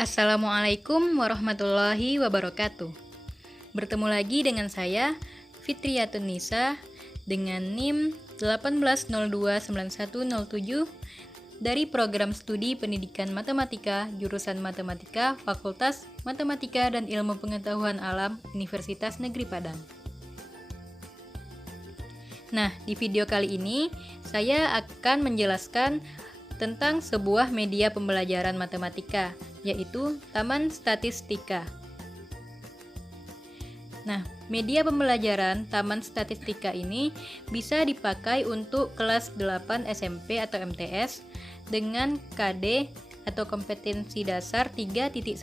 Assalamualaikum warahmatullahi wabarakatuh. Bertemu lagi dengan saya, Fitriyatun Nisa, dengan NIM 18029107 dari Program Studi Pendidikan Matematika, Jurusan Matematika, Fakultas Matematika dan Ilmu Pengetahuan Alam, Universitas Negeri Padang. Nah, di video kali ini, saya akan menjelaskan tentang sebuah media pembelajaran matematika, yaitu Taman Statistika. Nah, media pembelajaran Taman Statistika ini bisa dipakai untuk kelas 8 SMP atau MTS dengan KD atau kompetensi dasar 3.10,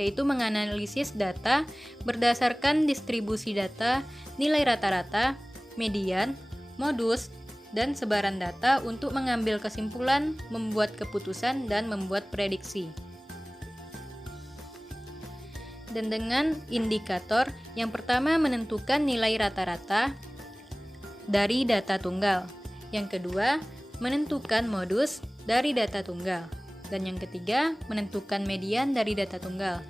yaitu menganalisis data berdasarkan distribusi data, nilai rata-rata, median, modus, dan sebaran data untuk mengambil kesimpulan, membuat keputusan, dan membuat prediksi. Dan dengan indikator yang pertama menentukan nilai rata-rata dari data tunggal, yang kedua menentukan modus dari data tunggal, dan yang ketiga menentukan median dari data tunggal,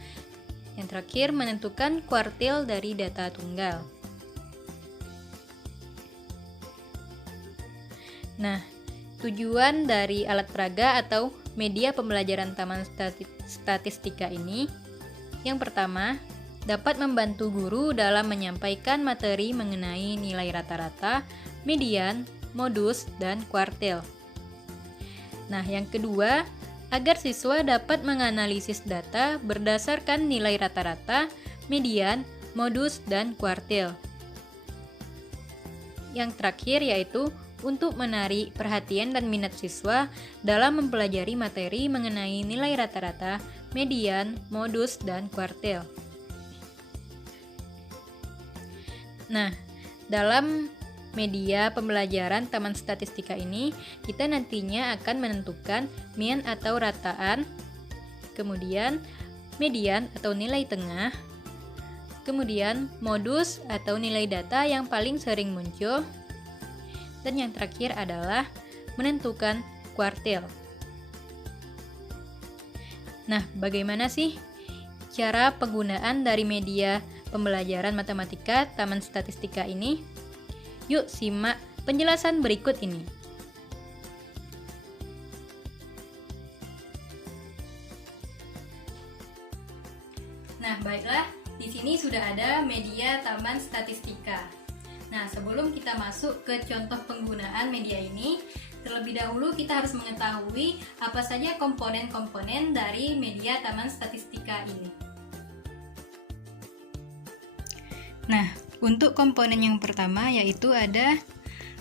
yang terakhir menentukan kuartil dari data tunggal. Nah, tujuan dari alat peraga atau media pembelajaran Taman Statistika ini, yang pertama, dapat membantu guru dalam menyampaikan materi mengenai nilai rata-rata, median, modus, dan kuartil. Nah, yang kedua, agar siswa dapat menganalisis data berdasarkan nilai rata-rata, median, modus, dan kuartil. Yang terakhir yaitu untuk menarik perhatian dan minat siswa dalam mempelajari materi mengenai nilai rata-rata, median, modus, dan kuartil. Nah, dalam media pembelajaran Taman Statistika ini, kita nantinya akan menentukan mean atau rataan, kemudian median atau nilai tengah, kemudian modus atau nilai data yang paling sering muncul, dan yang terakhir adalah menentukan kuartil. Nah, bagaimana sih cara penggunaan dari media pembelajaran matematika Taman Statistika ini? Yuk simak penjelasan berikut ini. Nah, baiklah, di sini sudah ada media Taman Statistika. Nah, sebelum kita masuk ke contoh penggunaan media ini, terlebih dahulu kita harus mengetahui apa saja komponen-komponen dari media Taman Statistika ini. Nah, untuk komponen yang pertama yaitu ada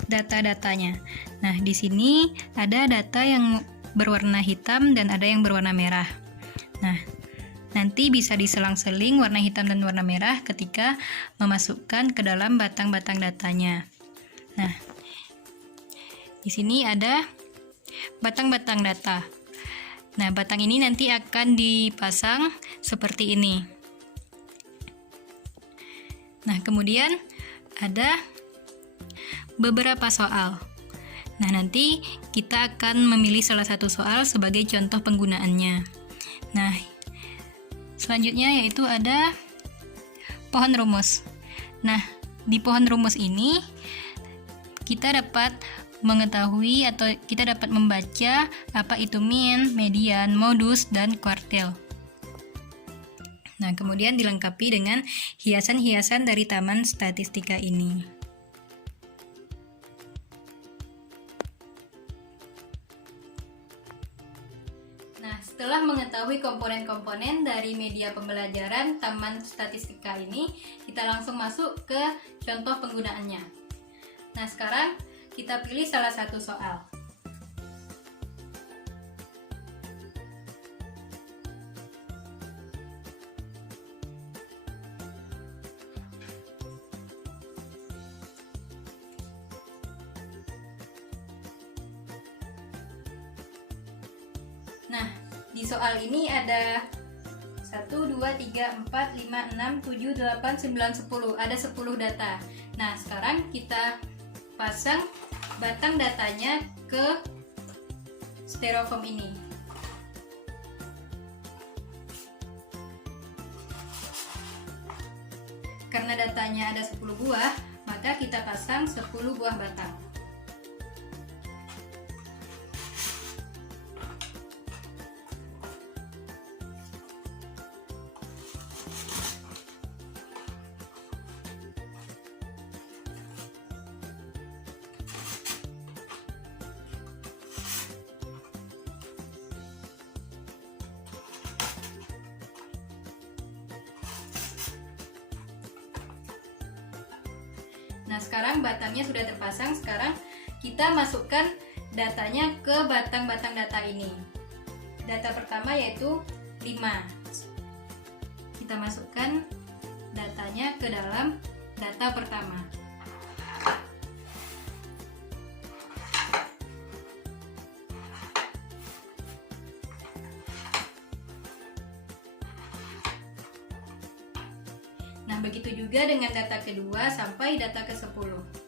data-datanya. Nah, di sini ada data yang berwarna hitam dan ada yang berwarna merah. Nah, nanti bisa diselang-seling warna hitam dan warna merah ketika memasukkan ke dalam batang-batang datanya. Nah, di sini ada batang-batang data. Nah, batang ini nanti akan dipasang seperti ini. Nah, kemudian ada beberapa soal. Nah, nanti kita akan memilih salah satu soal sebagai contoh penggunaannya. Nah, selanjutnya yaitu ada pohon rumus. Nah, di pohon rumus ini kita dapat mengetahui atau kita dapat membaca apa itu mean, median, modus, dan kuartil. Nah, kemudian dilengkapi dengan hiasan-hiasan dari Taman Statistika ini. Nah, setelah mengetahui komponen-komponen dari media pembelajaran Taman Statistika ini, kita langsung masuk ke contoh penggunaannya. Nah, sekarang kita pilih salah satu soal. Nah, di soal ini ada 1, 2, 3, 4, 5, 6, 7, 8, 9, 10. Ada 10 data. Nah, sekarang kita pasang batang datanya ke styrofoam ini. karena datanya ada 10 buah, maka kita pasang 10 buah batang. Nah, sekarang batangnya sudah terpasang. Sekarang kita masukkan datanya ke batang-batang data ini. Data pertama yaitu 5. Kita masukkan datanya ke dalam data pertama. Nah, begitu juga dengan data kedua sampai data ke-10.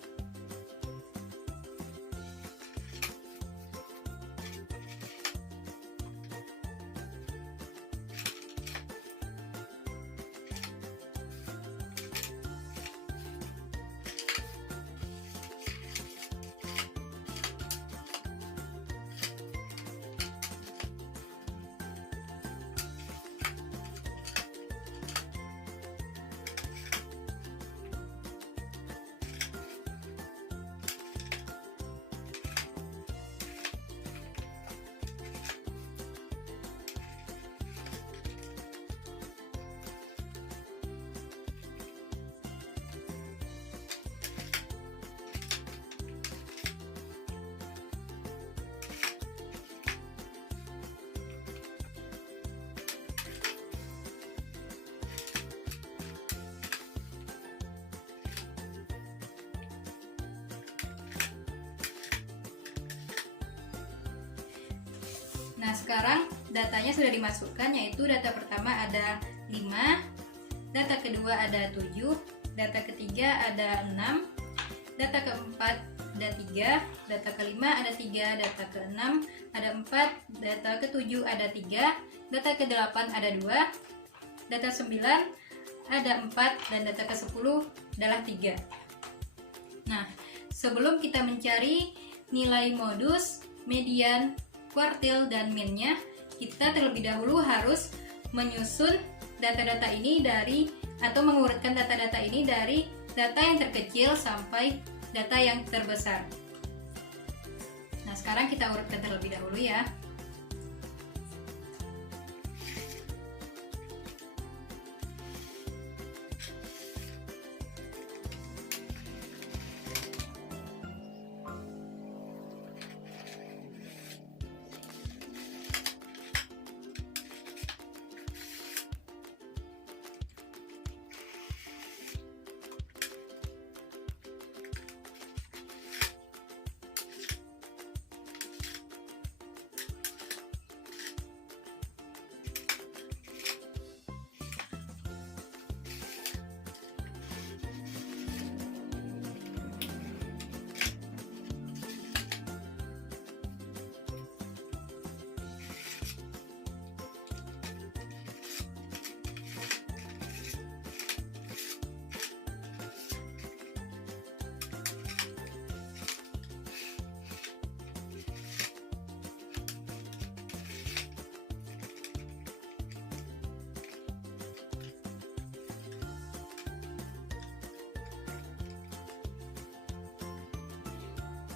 Nah, sekarang datanya sudah dimasukkan, yaitu data pertama ada 5, data kedua ada 7, data ketiga ada 6, data keempat ada 3, data kelima ada 3, data keenam ada 4, data ketujuh ada 3, data ke-8 ada 2, data 9 ada 4, dan data ke-10 adalah 3. Nah, sebelum kita mencari nilai modus, median, kuartil, dan min-nya, kita terlebih dahulu harus menyusun data-data ini atau mengurutkan data-data ini dari data yang terkecil sampai data yang terbesar. Nah, sekarang kita urutkan terlebih dahulu ya.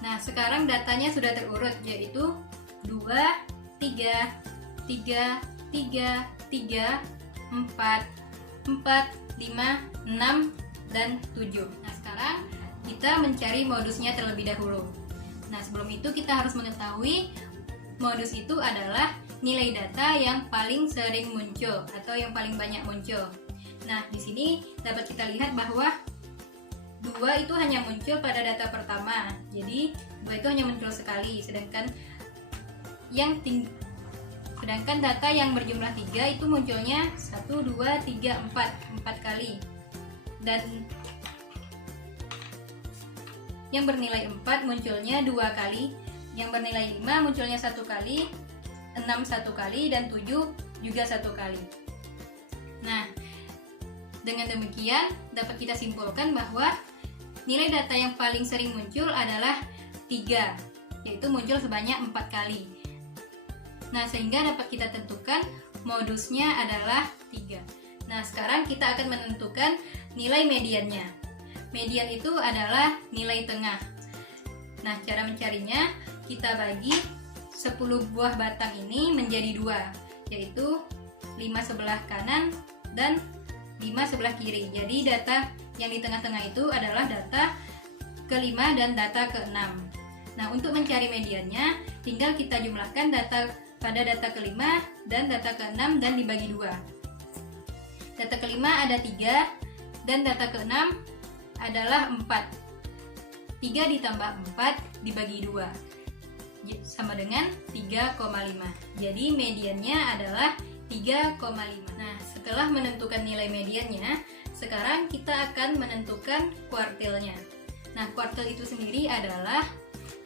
Nah, sekarang datanya sudah terurut, yaitu 2, 3, 3, 3, 3, 4, 4, 5, 6, dan 7. Nah, sekarang kita mencari modusnya terlebih dahulu. Nah, sebelum itu kita harus mengetahui modus itu adalah nilai data yang paling sering muncul atau yang paling banyak muncul. Nah, di sini dapat kita lihat bahwa 2 itu hanya muncul pada data pertama. Jadi 2 itu hanya muncul sekali, sedangkan data yang berjumlah 3 itu munculnya 1, 2, 3, 4 kali. Dan yang bernilai 4 munculnya 2 kali, yang bernilai 5 munculnya 1 kali, 6 1 kali, dan 7 juga 1 kali. Nah, Dengan demikian, dapat kita simpulkan bahwa nilai data yang paling sering muncul adalah 3, yaitu muncul sebanyak 4 kali. Nah, sehingga dapat kita tentukan modusnya adalah 3. Nah, sekarang kita akan menentukan nilai mediannya. Median itu adalah nilai tengah. Nah, cara mencarinya, kita bagi 10 buah batang ini menjadi 2, yaitu 5 sebelah kanan dan 5 sebelah kiri. Jadi data yang di tengah-tengah itu adalah data ke-5 dan data ke-6. Nah, untuk mencari mediannya, tinggal kita jumlahkan data pada data ke-5 dan data ke-6 dan dibagi 2. Data ke-5 ada 3 dan data ke-6 adalah 4. 3 ditambah 4 dibagi 2 sama dengan 3,5. Jadi mediannya adalah 3,5. Nah, setelah menentukan nilai mediannya, sekarang kita akan menentukan kuartilnya. Nah, kuartil itu sendiri adalah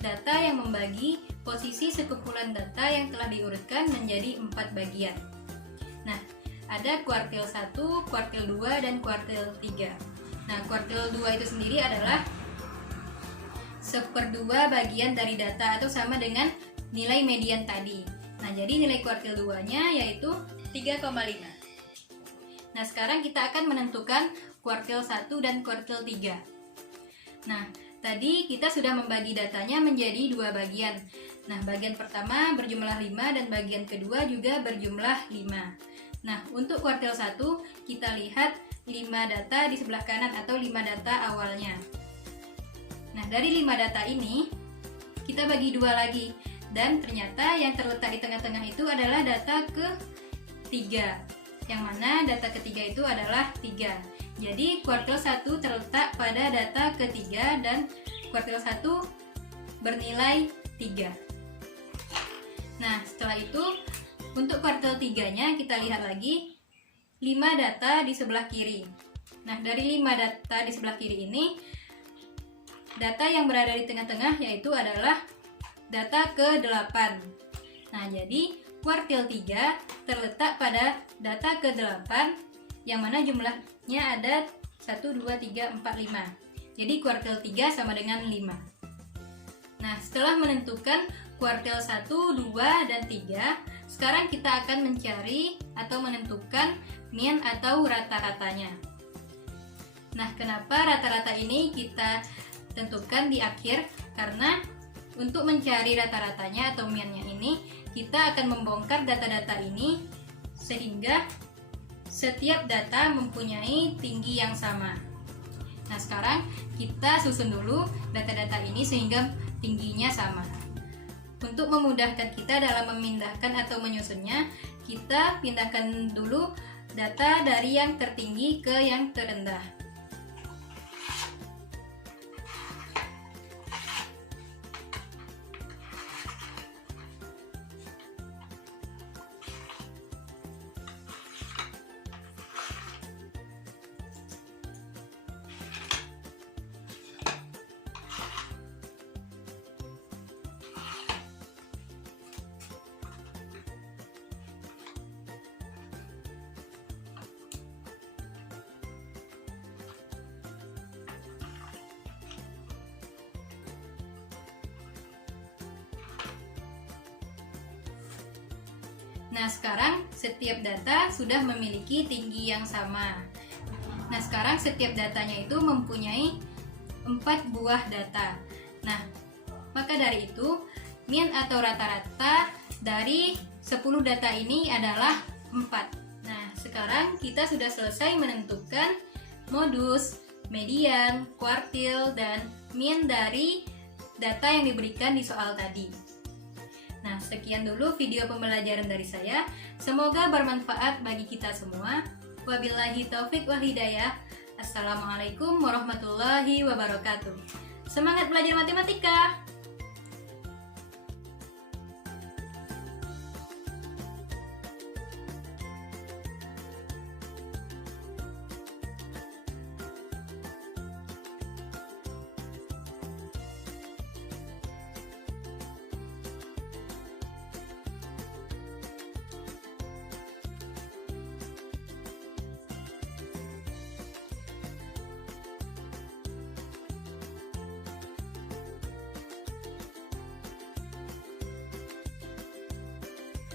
data yang membagi posisi sekumpulan data yang telah diurutkan menjadi 4 bagian. Nah, ada kuartil 1, kuartil 2, dan kuartil 3. Nah, kuartil 2 itu sendiri adalah 1/2 bagian dari data atau sama dengan nilai median tadi. Nah, jadi nilai kuartil 2-nya yaitu 3,5. Nah, sekarang kita akan menentukan kuartil 1 dan kuartil 3. Nah, tadi kita sudah membagi datanya menjadi 2 bagian. Nah, bagian pertama berjumlah 5 dan bagian kedua juga berjumlah 5. Nah, untuk kuartil 1 kita lihat 5 data di sebelah kanan atau 5 data awalnya. Nah, dari 5 data ini kita bagi 2 lagi, dan ternyata yang terletak di tengah-tengah itu adalah data ke-3, yang mana data ketiga itu adalah 3. Jadi kuartil 1 terletak pada data ketiga dan kuartil 1 bernilai 3. Nah, setelah itu untuk kuartil 3-nya kita lihat lagi 5 data di sebelah kiri. Nah, dari 5 data di sebelah kiri ini, data yang berada di tengah-tengah yaitu adalah data ke-8. Nah, jadi kuartil 3 terletak pada data ke-8 yang mana jumlahnya ada 1, 2, 3, 4, 5. Jadi kuartil 3 sama dengan 5. Nah, setelah menentukan kuartil 1, 2, dan 3, sekarang kita akan mencari atau menentukan mean atau rata-ratanya. Nah, kenapa rata-rata ini kita tentukan di akhir? Karena untuk mencari rata-ratanya atau mean-nya ini, kita akan membongkar data-data ini sehingga setiap data mempunyai tinggi yang sama. Nah, sekarang kita susun dulu data-data ini sehingga tingginya sama. Untuk memudahkan kita dalam memindahkan atau menyusunnya, kita pindahkan dulu data dari yang tertinggi ke yang terendah. Nah, sekarang setiap data sudah memiliki tinggi yang sama. Nah, sekarang setiap datanya itu mempunyai 4 buah data. Nah, maka dari itu, mean atau rata-rata dari 10 data ini adalah 4. Nah, sekarang kita sudah selesai menentukan modus, median, kuartil, dan mean dari data yang diberikan di soal tadi. Nah, sekian dulu video pembelajaran dari saya. Semoga bermanfaat bagi kita semua. Wabillahi taufik wal hidayah. Assalamualaikum warahmatullahi wabarakatuh. Semangat belajar matematika!